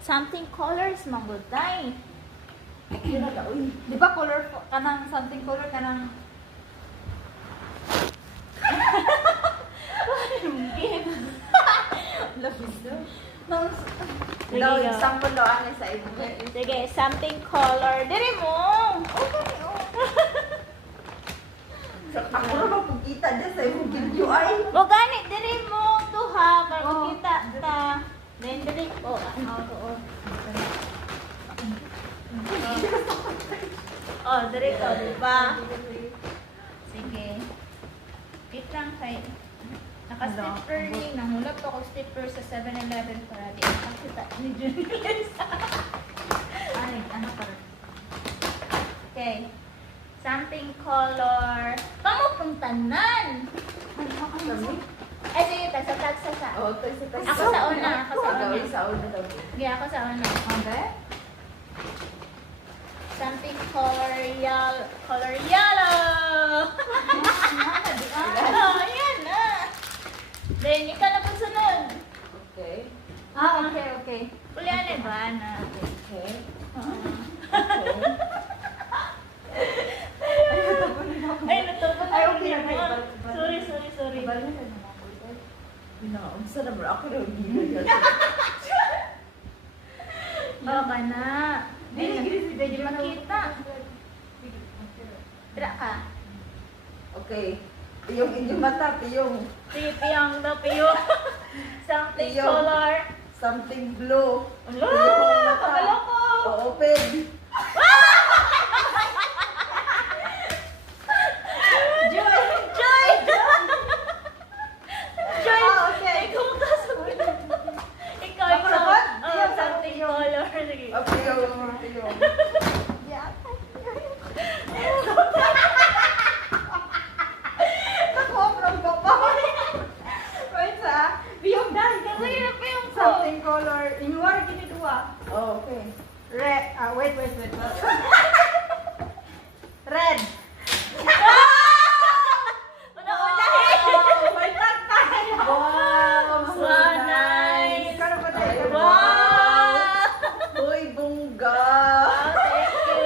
Something colors manggod tay. Di ba color kanang something color kanang labis daw. Sige, Daw go. example daw ani sa imo. Sige, something color. Diri mo. Ako ra ba pagkita dia sa imo video ay. O gani diri mo duha para makita ta. Then diri oh, oo. Oh, diri ko, di ba? Sige. Wait lang kay naka-stepper ni, nahulap ako stepper sa 7-Eleven para di makita ni Junior. Ay, ano pa? Okay. Something color. Kamu pong tanan. Ay, sige, tagsa sa. Oh, kasi Ako sa una, ako sa una. Daw sa una daw. Hindi, ako sa una. Okay? Something color yellow. Oh, ayan na. Then, ikaw na po sunod. Okay. Okay. Kulianin ba na? Okay. Ay, natupo na. Ay, okay na, Limon. balik. Sorry. Balik na naman ko. Binaamsa na bro. Ako na yung gila. Oo ka na. Hindi makita. Tira ka. Okay. Piyong inyong mata, piyong. Sige, piyong daw, piyong. Something Piyong. color. Something blue. Ala, Piyong mata. kabalo ko. Open. Joy! Joy! Okay. Ikaw ka sabi. Ikaw. Ako naman? Oh, Piyong, something piyong. color. Sige. Piyong. Ako, from baba. Wait sa. Piyong dahil. Sige na piyong ko. Something color. Inuwar ginidua. Oh, okay. Wait. Red. Una-unahin. May tagtay. Wow, so Wow, nice. nice. Ikaw na ba tayo? Wow! Uy, bungga. Wow, thank you.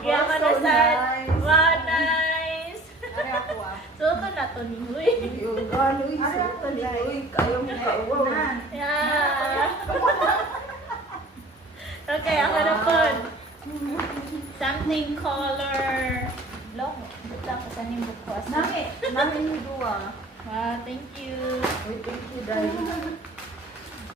Kaya ka na so sa... nice. Wow, nice. Ari ako ah. So, ito na to ni Huy. Yung gano'y sa uy, kayo mo kauwaw. Yeah. Okay, ako na po. Something color. Long. Buta ko sa nimo ko. Nami yung dua. Wow, thank you. Uy, thank you, dahil.